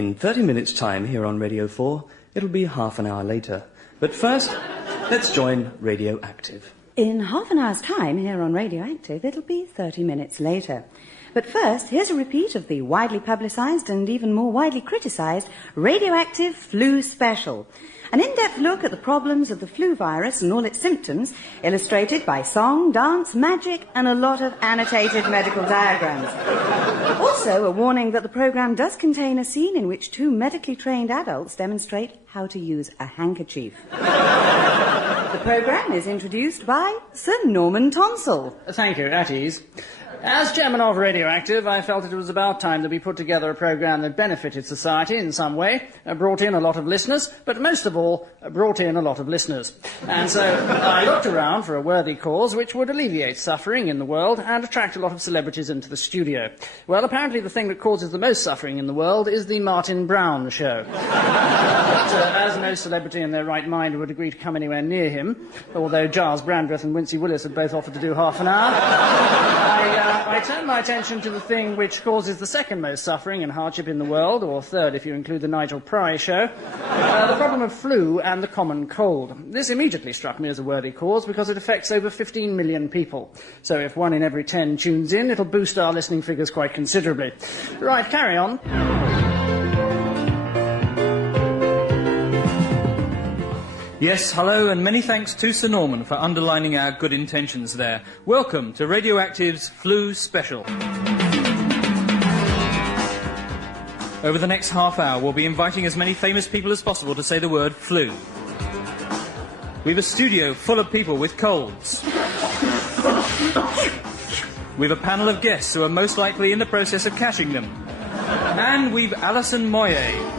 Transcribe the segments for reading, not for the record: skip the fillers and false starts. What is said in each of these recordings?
In 30 minutes' time here on Radio 4, it'll be half an hour later. But first, let's join Radioactive. In half an hour's time here on Radioactive, it'll be 30 minutes later. But first, here's a repeat of the widely publicised and even more widely criticised Radioactive Flu Special. An in-depth look at the problems of the flu virus and all its symptoms, illustrated by song, dance, magic, and a lot of annotated medical diagrams. Also, a warning that the programme does contain a scene in which two medically trained adults demonstrate how to use a handkerchief. The programme is introduced by Sir Norman Tonsell. Thank you, at ease. As chairman of Radioactive, I felt it was about time that we put together a programme that benefited society in some way, brought in a lot of listeners, but most of all, brought in a lot of listeners. And so I looked around for a worthy cause which would alleviate suffering in the world and attract a lot of celebrities into the studio. Well, apparently the thing that causes the most suffering in the world is the Martin Brown show. But as no celebrity in their right mind would agree to come anywhere near him, although Giles Brandreth and Wincy Willis had both offered to do half an hour, I turned my attention to the thing which causes the second most suffering and hardship in the world, or third if you include the Nigel Pry show, the problem of flu and the common cold. This immediately struck me as a worthy cause because it affects over 15 million people. So if 1 in every 10 tunes in, it'll boost our listening figures quite considerably. Right, carry on. Yes, hello, and many thanks to Sir Norman for underlining our good intentions there. Welcome to Radioactive's Flu Special. Over the next half hour, we'll be inviting as many famous people as possible to say the word flu. We've a studio full of people with colds. We've a panel of guests who are most likely in the process of catching them. And we've Alison Moyet,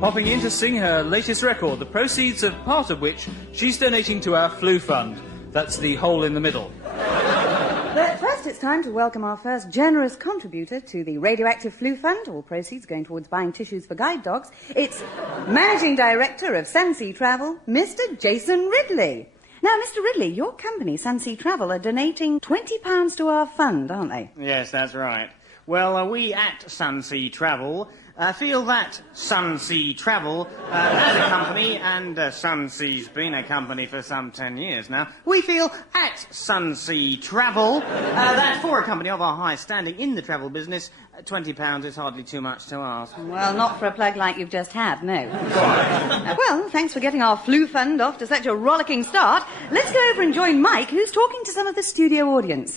popping in to sing her latest record, the proceeds of part of which she's donating to our flu fund. That's the hole in the middle. But first it's time to welcome our first generous contributor to the Radioactive Flu Fund, all proceeds going towards buying tissues for guide dogs. It's Managing Director of Sunsea Travel, Mr. Jason Ridley. Now, Mr. Ridley, your company, Sunsea Travel, are donating £20 to our fund, aren't they? Yes, that's right. Well, we at Sunsea Travel feel that Sunsea Travel, as a company, and Sunsea's been a company for some 10 years now, we feel at Sunsea Travel that for a company of our high standing in the travel business, £20 is hardly too much to ask. Well, not for a plug like you've just had, no. Well, thanks for getting our flu fund off to such a rollicking start. Let's go over and join Mike, who's talking to some of the studio audience.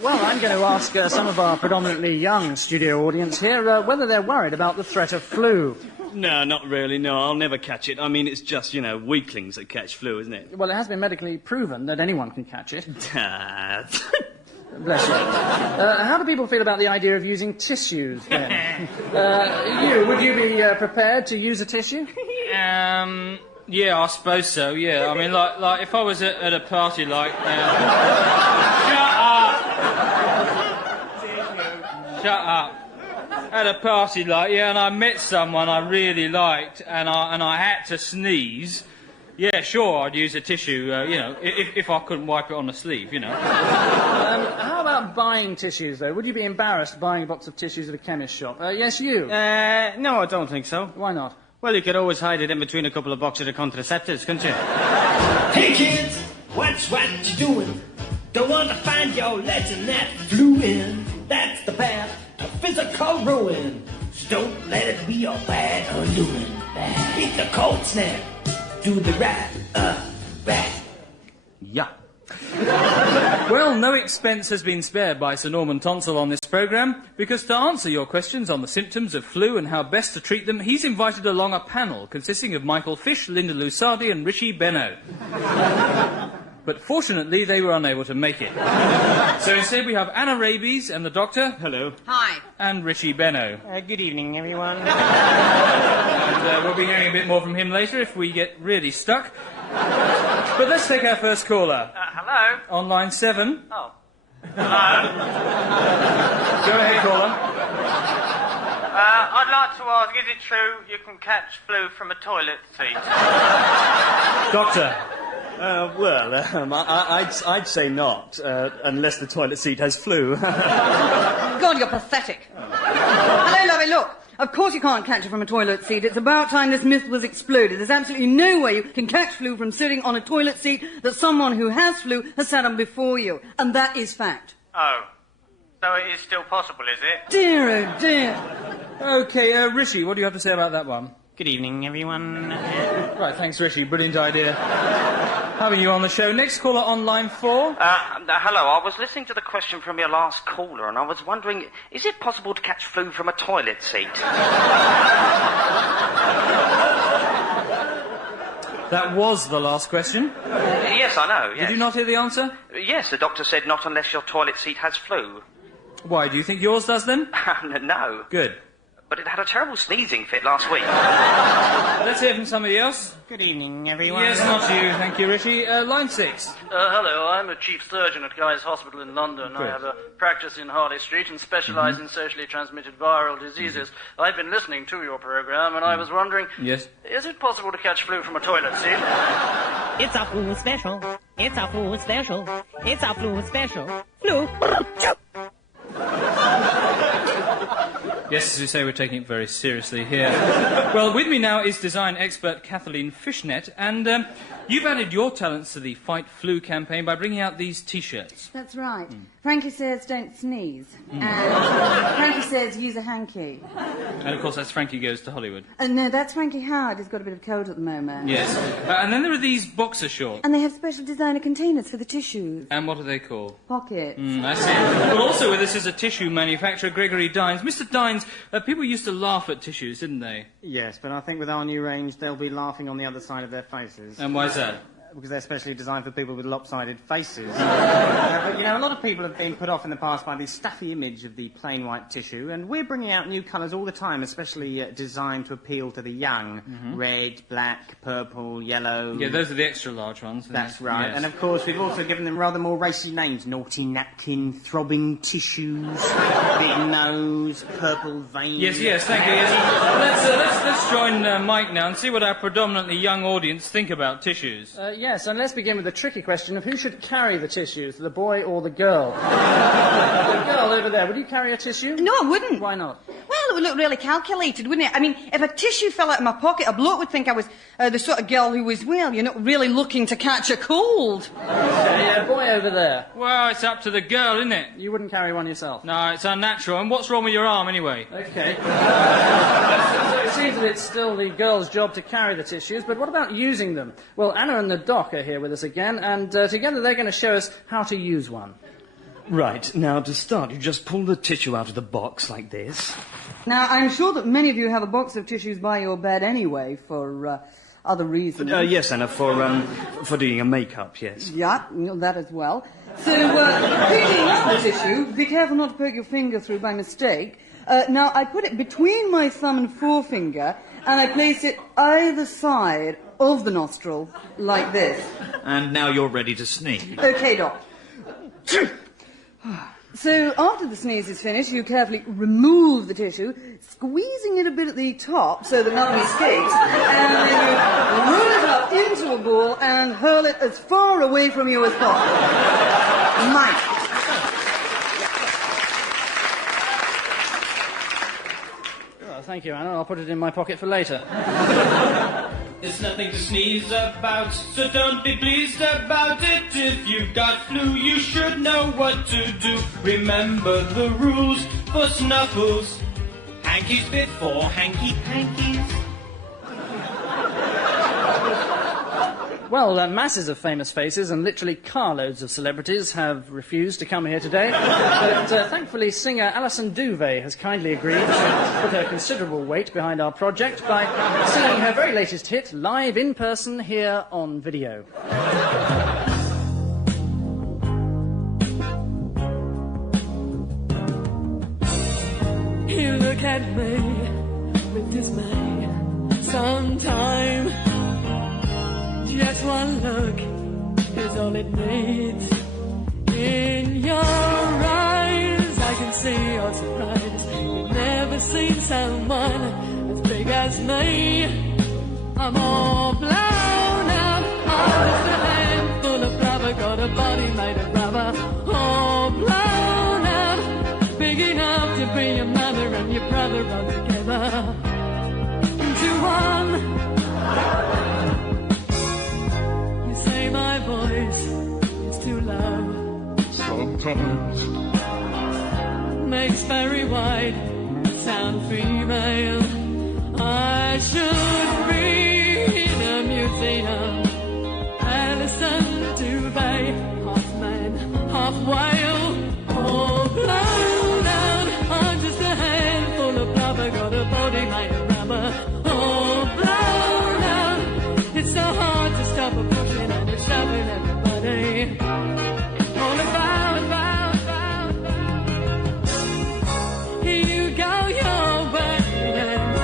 Well, I'm going to ask some of our predominantly young studio audience here whether they're worried about the threat of flu. No, not really, no. I'll never catch it. I mean, it's just, weaklings that catch flu, isn't it? Well, it has been medically proven that anyone can catch it. Bless you. How do people feel about the idea of using tissues, then? Would you be prepared to use a tissue? Yeah, I suppose so, yeah. I mean, like if I was at a party like... Shut up. At a party and I met someone I really liked, and I had to sneeze. Yeah, sure, I'd use a tissue, if I couldn't wipe it on the sleeve, How about buying tissues, though? Would you be embarrassed buying a box of tissues at a chemist shop? Yes, you? No, I don't think so. Why not? Well, you could always hide it in between a couple of boxes of contraceptives, couldn't you? Hey, kids, what's what you doing? Don't want to find your legend that flew in. That's the path to physical ruin. So don't let it be your bad undoing. Hit the cold snap. Do the right, Yeah. Well, no expense has been spared by Sir Norman Tonsell on this programme, because to answer your questions on the symptoms of flu and how best to treat them, he's invited along a panel consisting of Michael Fish, Linda Lusardi and Richie Benno. But fortunately, they were unable to make it. So instead we have Anna Rabies and the Doctor. Hello. Hi. And Richie Benno. Good evening, everyone. And we'll be hearing a bit more from him later if we get really stuck. But let's take our first caller. Hello? On line 7. Oh. Hello? Go ahead, caller. I'd like to ask, is it true you can catch flu from a toilet seat? Doctor. I'd say not, unless the toilet seat has flu. God, you're pathetic. Hello, lovely, look. Of course you can't catch it from a toilet seat. It's about time this myth was exploded. There's absolutely no way you can catch flu from sitting on a toilet seat that someone who has flu has sat on before you. And that is fact. Oh. So it is still possible, is it? Dear, oh dear. OK, Rishi, what do you have to say about that one? Good evening, everyone. Right, thanks, Rishi. Brilliant idea. Having you on the show. Next caller on line 4. Hello, I was listening to the question from your last caller, and I was wondering, is it possible to catch flu from a toilet seat? That was the last question. Yes, I know, yes. Did you not hear the answer? Yes, the doctor said not unless your toilet seat has flu. Why, do you think yours does then? No. Good. But it had a terrible sneezing fit last week. Let's hear from somebody else. Good evening, everyone. Yes, not you. Thank you, Rishi. Line 6. Hello, I'm a chief surgeon at Guy's Hospital in London. Good. I have a practice in Harley Street and specialise in socially transmitted viral diseases. I've been listening to your programme and I was wondering... Yes? Is it possible to catch flu from a toilet seat? It's a flu special. It's a flu special. It's a flu special. Flu. Yes, as you say, we're taking it very seriously here. Well, with me now is design expert Kathleen Fishnet, and you've added your talents to the Fight Flu campaign by bringing out these T-shirts. That's right. Frankie says don't sneeze. And Frankie says use a hanky. And, of course, that's Frankie Goes to Hollywood. No, that's Frankie Howard. He's got a bit of cold at the moment. Yes. And then there are these boxer shorts. And they have special designer containers for the tissues. And what are they called? Pockets. I see. Well, also with us is a tissue manufacturer, Gregory Dines. Mr. Dines, people used to laugh at tissues, didn't they? Yes, but I think with our new range, they'll be laughing on the other side of their faces. And why is that? Because they're specially designed for people with lopsided faces. But, you know, a lot of people have been put off in the past by the stuffy image of the plain white tissue, and we're bringing out new colours all the time, especially designed to appeal to the young. Red, black, purple, yellow... Yeah, those are the extra large ones. That's right. Yes. And, of course, we've also given them rather more racy names. Naughty napkin, throbbing tissues, big nose, purple vein... Yes, thank you. Yes. Let's join Mike now and see what our predominantly young audience think about tissues. Yes, and let's begin with the tricky question of who should carry the tissues, the boy or the girl? The girl over there, would you carry a tissue? No, I wouldn't. Why not? Well, it would look really calculated, wouldn't it? I mean, if a tissue fell out of my pocket, a bloke would think I was the sort of girl who was, well, you're not really looking to catch a cold. Okay, boy over there. Well, it's up to the girl, isn't it? You wouldn't carry one yourself? No, it's unnatural. And what's wrong with your arm, anyway? Okay. So it seems that it's still the girl's job to carry the tissues, but what about using them? Well, Anna and the doc are here with us again, and together they're going to show us how to use one. Right, now to start, you just pull the tissue out of the box like this. Now, I'm sure that many of you have a box of tissues by your bed anyway, for other reasons. Yes, Anna, for doing your makeup, yes. Yeah, that as well. So, picking up the tissue, be careful not to poke your finger through by mistake. Now, I put it between my thumb and forefinger, and I place it either side of the nostril, like this. And now you're ready to sneeze. OK, Doc. So, after the sneeze is finished, you carefully remove the tissue, squeezing it a bit at the top so that nothing escapes, and then you roll it up into a ball and hurl it as far away from you as possible. Mike. Well, thank you, Anna. I'll put it in my pocket for later. There's nothing to sneeze about, so don't be pleased about it. If you've got flu, you should know what to do. Remember the rules for snuffles. Hankies fit for hankies. Well, masses of famous faces and literally carloads of celebrities have refused to come here today. But thankfully, singer Alison Duvet has kindly agreed to put her considerable weight behind our project by singing her very latest hit live in person here on video. You look at me with dismay sometime. Just one look is all it needs. In your eyes, I can see your surprise. You've never seen someone as big as me. I'm all blown up. I'm just a handful of blubber. Got a body made of rubber. All blown up. Big enough to be a mother. mother and your brother all together into one. You say my voice is too low. Sometimes. Makes very wide sound female. I should be in a museum. Alison Duvet, half man, half whale, all blown out. I'm just a handful of blubber, got a body made of rubber, all blown out. It's so hard to stop a pushing and it's stopping everybody. All about. You go your way and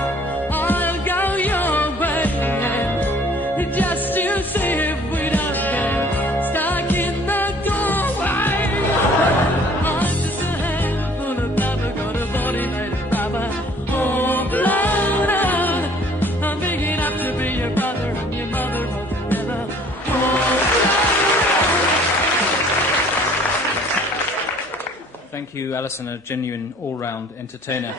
I'll go your way and just to see if we don't get stuck in the doorway. I'm just a handful of blubber, got a body made of rubber, all blown out. I'm big enough to be your brother and your mother all together, all Thank you, Alison, a genuine all-round entertainer.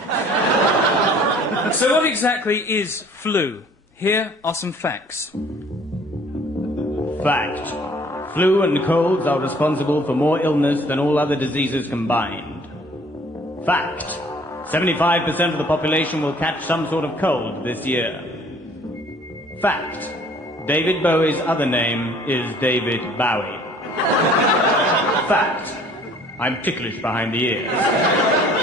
So what exactly is flu? Here are some facts. Fact. Flu and colds are responsible for more illness than all other diseases combined. Fact. 75% of the population will catch some sort of cold this year. Fact. David Bowie's other name is David Bowie. Fact. I'm ticklish behind the ears.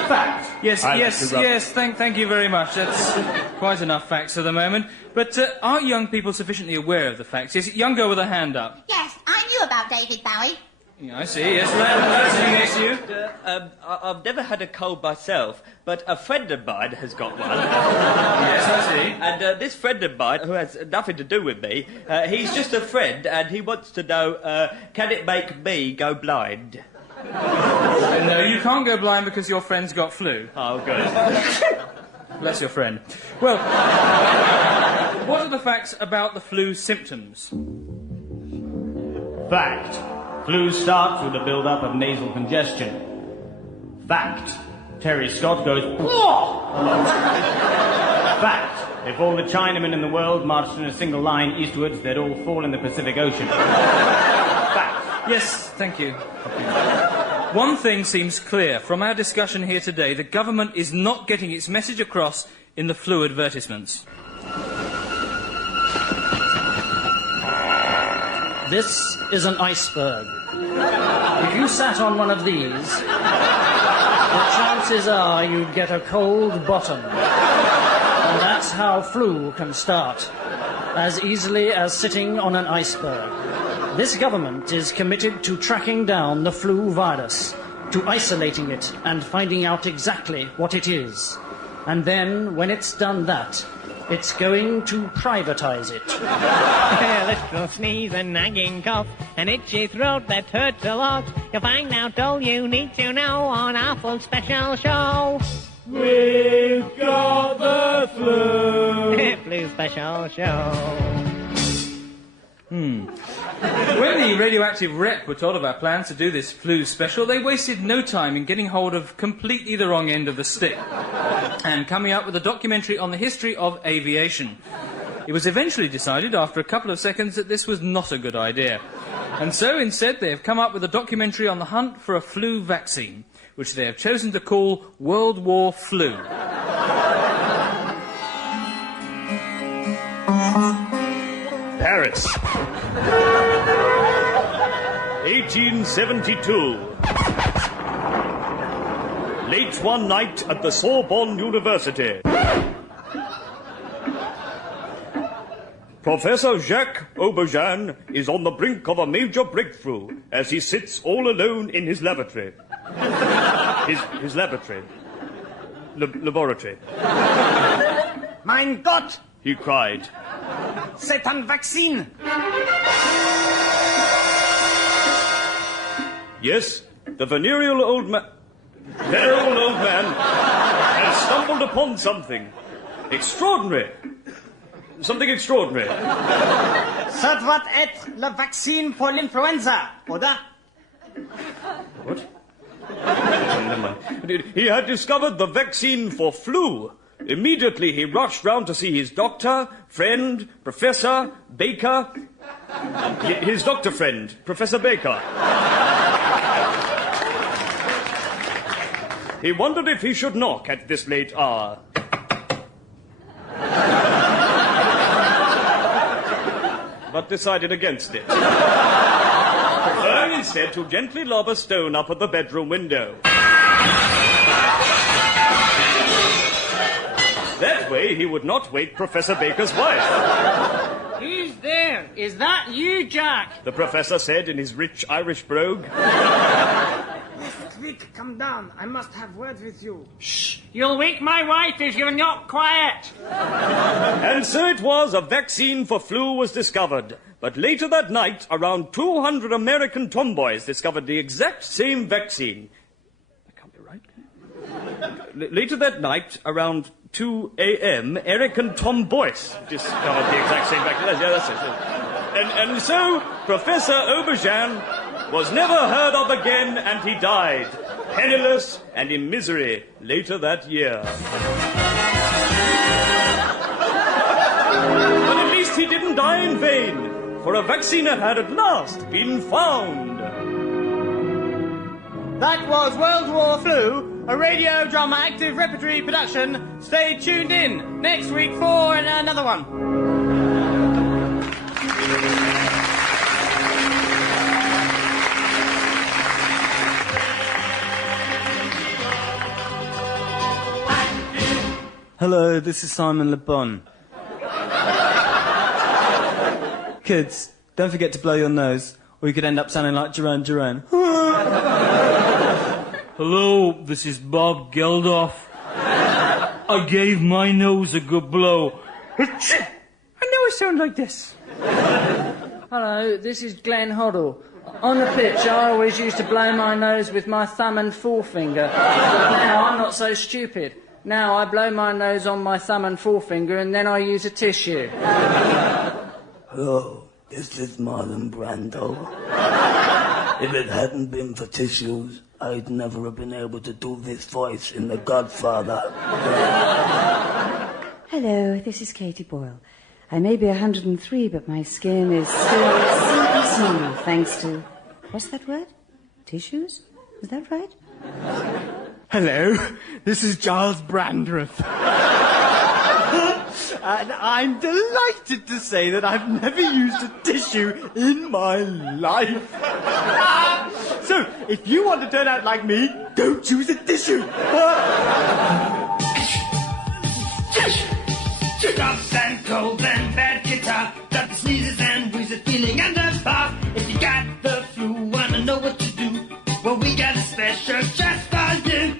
Fact. Yes, thank you very much. That's quite enough facts for the moment. But are young people sufficiently aware of the facts? Yes, young girl with a hand up. Yes, I knew about David Bowie. Yeah, I see, yes, that's sitting next to you. I've never had a cold myself, but a friend of mine has got one. Yes, I see. And this friend of mine, who has nothing to do with me, he's just a friend, and he wants to know, can it make me go blind? No, you can't go blind because your friend's got flu. Oh, good. Bless your friend. Well, what are the facts about the flu symptoms? Fact. Flu starts with a build-up of nasal congestion. Fact. Terry Scott goes, "Whoa!" a lot. Fact. If all the Chinamen in the world marched in a single line eastwards, they'd all fall in the Pacific Ocean. Fact. Yes, thank you. One thing seems clear from our discussion here today: the government is not getting its message across in the flu advertisements. This is an iceberg. If you sat on one of these, the chances are you'd get a cold bottom. And that's how flu can start, as easily as sitting on an iceberg. This government is committed to tracking down the flu virus, to isolating it and finding out exactly what it is. And then, when it's done that, it's going to privatize it. A little sneeze, a nagging cough, an itchy throat that hurts a lot. You'll find out all you need to know on our full special show. We've got the flu. Flu special show. When the radioactive rep were told of our plans to do this flu special, they wasted no time in getting hold of completely the wrong end of the stick and coming up with a documentary on the history of aviation. It was eventually decided, after a couple of seconds, that this was not a good idea. And so, instead, they have come up with a documentary on the hunt for a flu vaccine, which they have chosen to call World War Flu. Paris. 1872. Late one night at the Sorbonne University. Professor Jacques Aubergine is on the brink of a major breakthrough as he sits all alone in his laboratory. His laboratory. Laboratory. Mein Gott! He cried. C'est un vaccine! Yes, the venereal old man has stumbled upon something extraordinary. Something extraordinary. Ça doit être le vaccine pour l'influenza, oder? What? Never mind. He had discovered the vaccine for flu. Immediately he rushed round to see his doctor, friend, Professor Baker. His doctor friend, Professor Baker. He wondered if he should knock at this late hour. But decided against it. Preferring instead to gently lob a stone up at the bedroom window. That way he would not wake Professor Baker's wife. Who's there? Is that you, Jack? The professor said in his rich Irish brogue. Quick, come down. I must have words with you. Shh! You'll wake my wife if you're not quiet. And so it was, a vaccine for flu was discovered. But later that night, around 200 American tomboys discovered the exact same vaccine. That can't be right. Later that night, around 2 a.m., Eric and Tom Boyce discovered the exact same vaccine. Yeah, that's it. And so, Professor Aubergine was never heard of again, and he died, penniless and in misery, later that year. But at least he didn't die in vain, for a vaccine had at last been found. That was World War Flu, a radio drama active repertory production. Stay tuned in next week for another one. Hello, this is Simon Le Bon. Kids, don't forget to blow your nose, or you could end up sounding like Jerome Jerome. Hello, this is Bob Geldof. I gave my nose a good blow. I know I sound like this. Hello, this is Glenn Hoddle. On the pitch, I always used to blow my nose with my thumb and forefinger. Now I'm not so stupid. Now I blow my nose on my thumb and forefinger and then I use a tissue. Hello, this is Marlon Brando. If it hadn't been for tissues, I'd never have been able to do this voice in The Godfather. Hello, this is Katie Boyle. I may be 103, but my skin is still silky smooth, thanks to... What's that word? Tissues? Is that right? Hello, this is Giles Brandreth. And I'm delighted to say that I've never used a tissue in my life. So, if you want to turn out like me, don't use a tissue. Coughs and colds and bad guitar, got the sneezes and wheezes, feeling under par. If you got the flu, wanna know what to do? Well, we got a special just for you.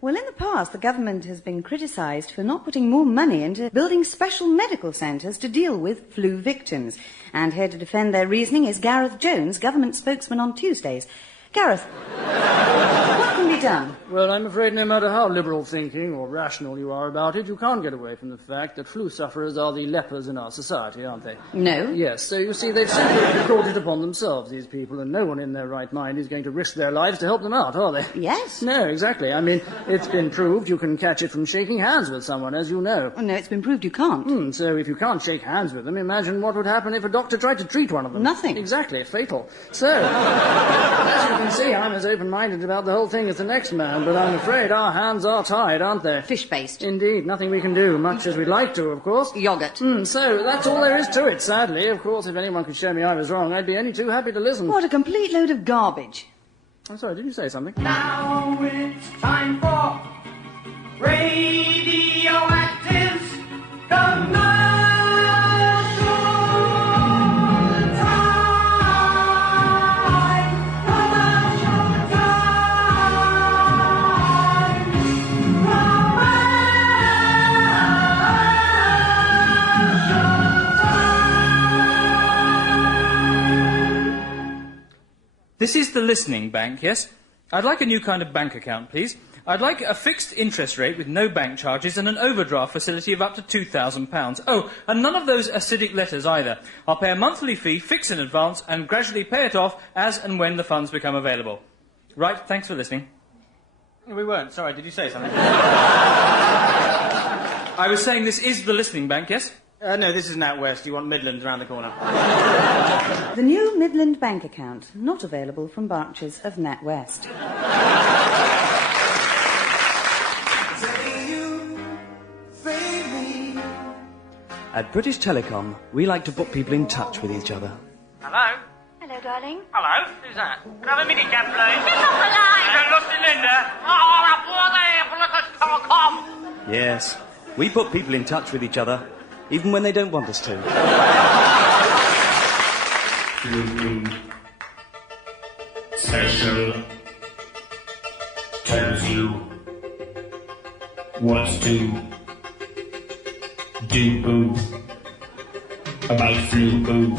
Well, in the past, the government has been criticised for not putting more money into building special medical centres to deal with flu victims. And here to defend their reasoning is Gareth Jones, government spokesman on Tuesdays. Gareth, what can be done? Well, I'm afraid no matter how liberal thinking or rational you are about it, you can't get away from the fact that flu sufferers are the lepers in our society, aren't they? No. Yes, so you see, they've simply brought it upon themselves, these people, and no one in their right mind is going to risk their lives to help them out, are they? Yes. No, exactly. I mean, it's been proved you can catch it from shaking hands with someone, as you know. No, it's been proved you can't. So if you can't shake hands with them, imagine what would happen if a doctor tried to treat one of them. Nothing. Exactly, fatal. So, as you can see, I'm as open-minded about the whole thing as the next man, but I'm afraid our hands are tied, aren't they? Fish-based. Indeed, nothing we can do, much as we'd like to, of course. Yoghurt. So that's all there is to it, sadly. Of course, if anyone could show me I was wrong, I'd be only too happy to listen. What a complete load of garbage. I'm sorry, did you say something? Now it's time for Radioactive's commercial time. Commercial time. This is the listening bank, yes? I'd like a new kind of bank account, please. I'd like a fixed interest rate with no bank charges and an overdraft facility of up to £2,000. Oh, and none of those acidic letters either. I'll pay a monthly fee, fix in advance, and gradually pay it off as and when the funds become available. Right, thanks for listening. We weren't. Sorry, did you say something? I was saying this is the listening bank, yes? No, this is NatWest. You want Midlands round the corner. The new Midland bank account, not available from branches of NatWest. At British Telecom, we like to put people in touch with each other. Hello? Hello, darling. Hello? Who's that? Can I have a minicab, please? Get off the line! Lost in Linda. Oh, Yes, we put people in touch with each other, even when they don't want us to. Special tells you what to do, boo, about flu, boo.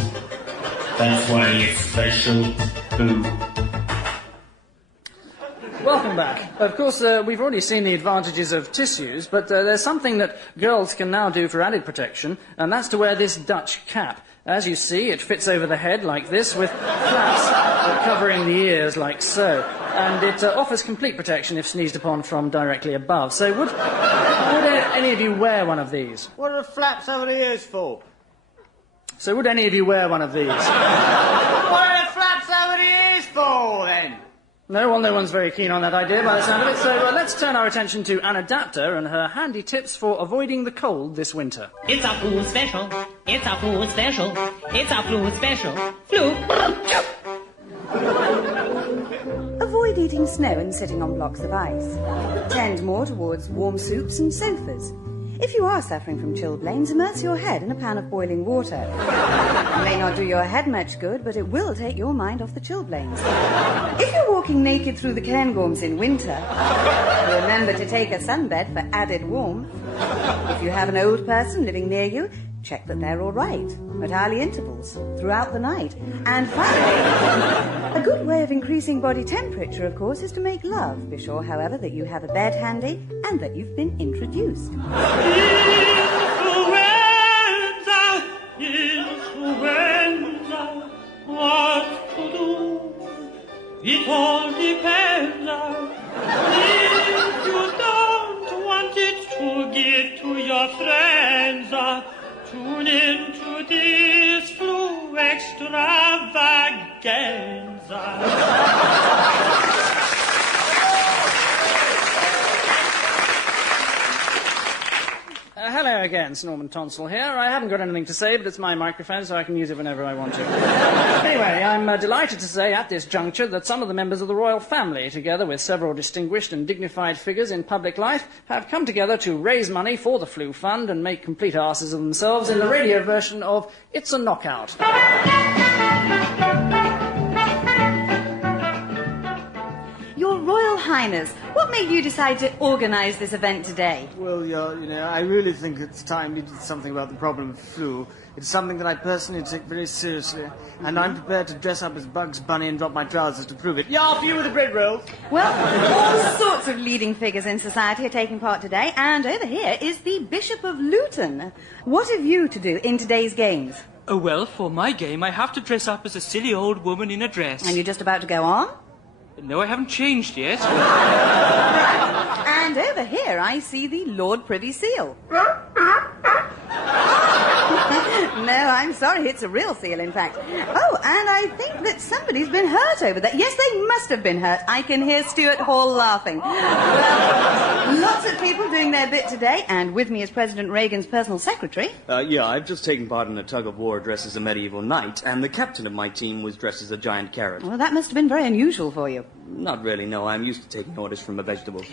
That's why it's special, boo. Welcome back. Of course, we've already seen the advantages of tissues, but there's something that girls can now do for added protection, and that's to wear this Dutch cap. As you see, it fits over the head like this, with flaps covering the ears like so. And it offers complete protection if sneezed upon from directly above. So would any of you wear one of these? What are the flaps over the ears for? So would any of you wear one of these? What are the flaps over the ears for, then? No, well, no one's very keen on that idea by the sound of it, so let's turn our attention to an adapter and her handy tips for avoiding the cold this winter. It's a flu special. It's a flu special. It's a flu special. Flu. Avoid eating snow and sitting on blocks of ice. Tend more towards warm soups and sofas. If you are suffering from chilblains, immerse your head in a pan of boiling water. It may not do your head much good, but it will take your mind off the chilblains. If you're walking naked through the Cairngorms in winter, remember to take a sunbed for added warmth. If you have an old person living near you, check that they're all right, at hourly intervals, throughout the night. And finally, a good way of increasing body temperature, of course, is to make love. Be sure, however, that you have a bed handy and that you've been introduced. Influenza, what to do? It all depends. If you don't want it to give to your friends, tune into this flu extravaganza. Hello again, Sir Norman Tonsil here. I haven't got anything to say, but it's my microphone, so I can use it whenever I want to. Anyway, I'm delighted to say at this juncture that some of the members of the royal family, together with several distinguished and dignified figures in public life, have come together to raise money for the flu fund and make complete asses of themselves in the radio version of It's a Knockout. Your Royal Highness, what made you decide to organise this event today? Well, I really think it's time you did something about the problem of flu. It's something that I personally take very seriously, and I'm prepared to dress up as Bugs Bunny and drop my trousers to prove it. Yeah, for you with the bread rolls. Well, all sorts of leading figures in society are taking part today, and over here is the Bishop of Luton. What have you to do in today's games? Oh, well, for my game, I have to dress up as a silly old woman in a dress. And you're just about to go on? No, I haven't changed yet. Right. And over here I see the Lord Privy Seal. No, I'm sorry, it's a real seal, in fact. Oh, and I think that somebody's been hurt over there. Yes, they must have been hurt. I can hear Stuart Hall laughing. Well, lots of people doing their bit today, and with me is President Reagan's personal secretary. Yeah, I've just taken part in a tug-of-war dressed as a medieval knight, and the captain of my team was dressed as a giant carrot. Well, that must have been very unusual for you. Not really, no. I'm used to taking orders from a vegetable.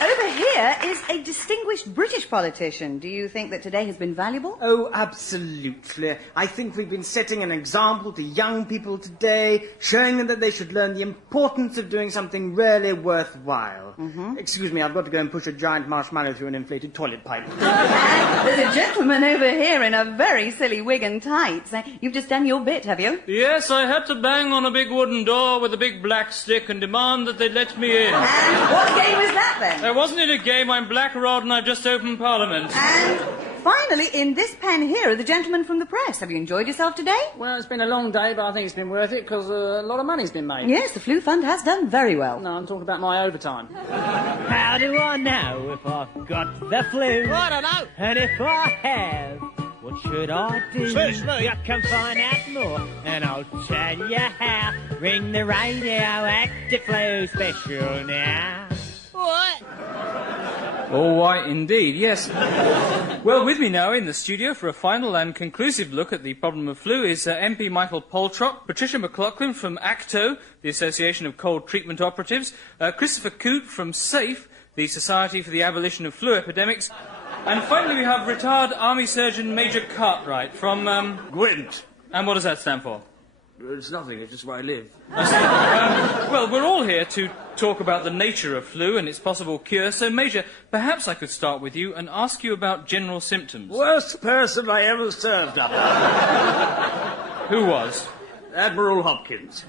Over here is a distinguished British politician. Do you think that today has been valuable? Oh, absolutely. I think we've been setting an example to young people today, showing them that they should learn the importance of doing something really worthwhile. Mm-hmm. Excuse me, I've got to go and push a giant marshmallow through an inflated toilet pipe. There's a gentleman over here in a very silly wig and tights. You've just done your bit, have you? Yes, I had to bang on a big wooden door with a big black stick and demand that they let me in. And what game was that, then? There wasn't in a game. I'm Black Rod and I've just opened Parliament. And finally, in this pen here are the gentlemen from the press. Have you enjoyed yourself today? Well, it's been a long day, but I think it's been worth it because a lot of money's been made. Yes, the Flu Fund has done very well. No, I'm talking about my overtime. How do I know if I've got the flu? I don't know. And if I have, what should I do? Search me. You can find out more, and I'll tell you how. Ring the radioactive flu special now. What? All right, indeed, yes. Well, with me now in the studio for a final and conclusive look at the problem of flu is MP Michael Poltrock, Patricia McLaughlin from ACTO, the Association of Cold Treatment Operatives, Christopher Coote from SAFE, the Society for the Abolition of Flu Epidemics, and finally we have retired Army Surgeon Major Cartwright from... Gwent. And what does that stand for? It's nothing, it's just where I live. Well, we're all here to talk about the nature of flu and its possible cure, so, Major, perhaps I could start with you and ask you about general symptoms. Worst person I ever served under. Who was? Admiral Hopkins.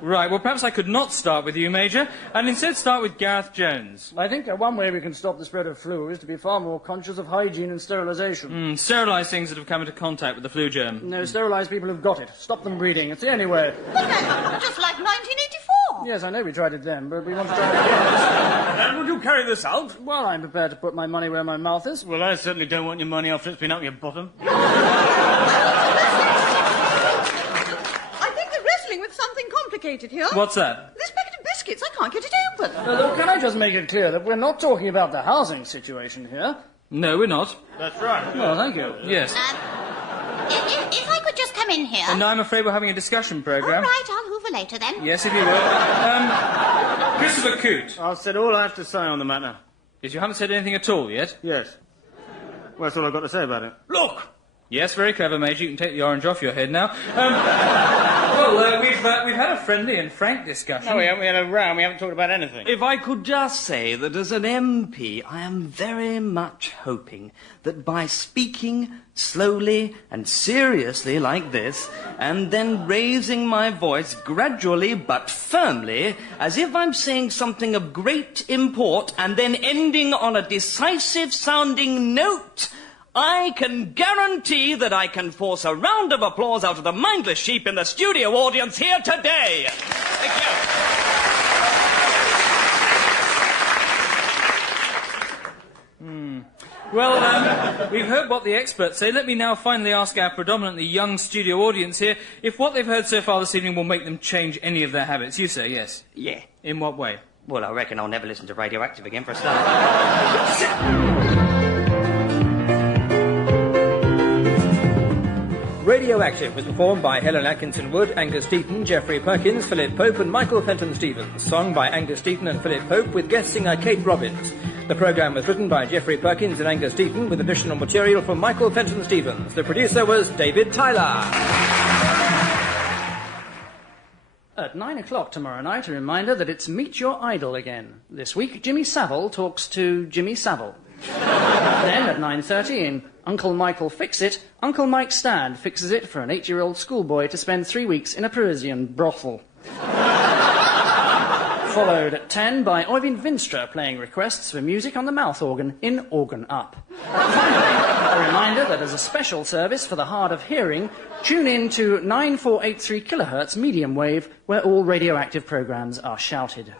Right, well, perhaps I could not start with you, Major, and instead start with Gareth Jones. I think one way we can stop the spread of flu is to be far more conscious of hygiene and sterilisation. Sterilise things that have come into contact with the flu germ. No, sterilise people who've got it. Stop them breeding. It's the only way. But that's just like 1984. Yes, I know we tried it then, but we want to try it again. And would you carry this out? Well, I'm prepared to put my money where my mouth is. Well, I certainly don't want your money after it's been up your bottom. With something complicated here. What's that? This packet of biscuits, I can't get it open. Look, can I just make it clear that we're not talking about the housing situation here? No, we're not. That's right. Well, thank you. Yes. If I could just come in here. No, I'm afraid we're having a discussion programme. All right, I'll hoover later then. Yes, if you will. Christopher Coote. I've said all I have to say on the matter. Yes, you haven't said anything at all yet? Yes. Well, that's all I've got to say about it. Look! Yes, very clever, Major. You can take the orange off your head now. We've had a friendly and frank discussion. No, we haven't had a row. We haven't talked about anything. If I could just say that as an MP, I am very much hoping that by speaking slowly and seriously like this, and then raising my voice gradually but firmly, as if I'm saying something of great import, and then ending on a decisive-sounding note, I can guarantee that I can force a round of applause out of the mindless sheep in the studio audience here today. Thank you. Well, we've heard what the experts say. Let me now finally ask our predominantly young studio audience here if what they've heard so far this evening will make them change any of their habits. You say yes? Yeah. In what way? Well, I reckon I'll never listen to Radioactive again for a start. Radioactive was performed by Helen Atkinson Wood, Angus Deaton, Geoffrey Perkins, Philip Pope and Michael Fenton Stevens. Song by Angus Deaton and Philip Pope with guest singer Kate Robbins. The programme was written by Geoffrey Perkins and Angus Deaton with additional material from Michael Fenton Stevens. The producer was David Tyler. At 9 o'clock tomorrow night, a reminder that it's Meet Your Idol again. This week, Jimmy Savile talks to Jimmy Savile. Then, at 9:30, in Uncle Michael Fix It, Uncle Mike Stad fixes it for an 8-year-old schoolboy to spend 3 weeks in a Parisian brothel. Followed at 10 by Oyvind Vinstra playing requests for music on the mouth organ in Organ Up. Finally, a reminder that as a special service for the hard of hearing, tune in to 9483 kHz medium wave, where all radioactive programmes are shouted.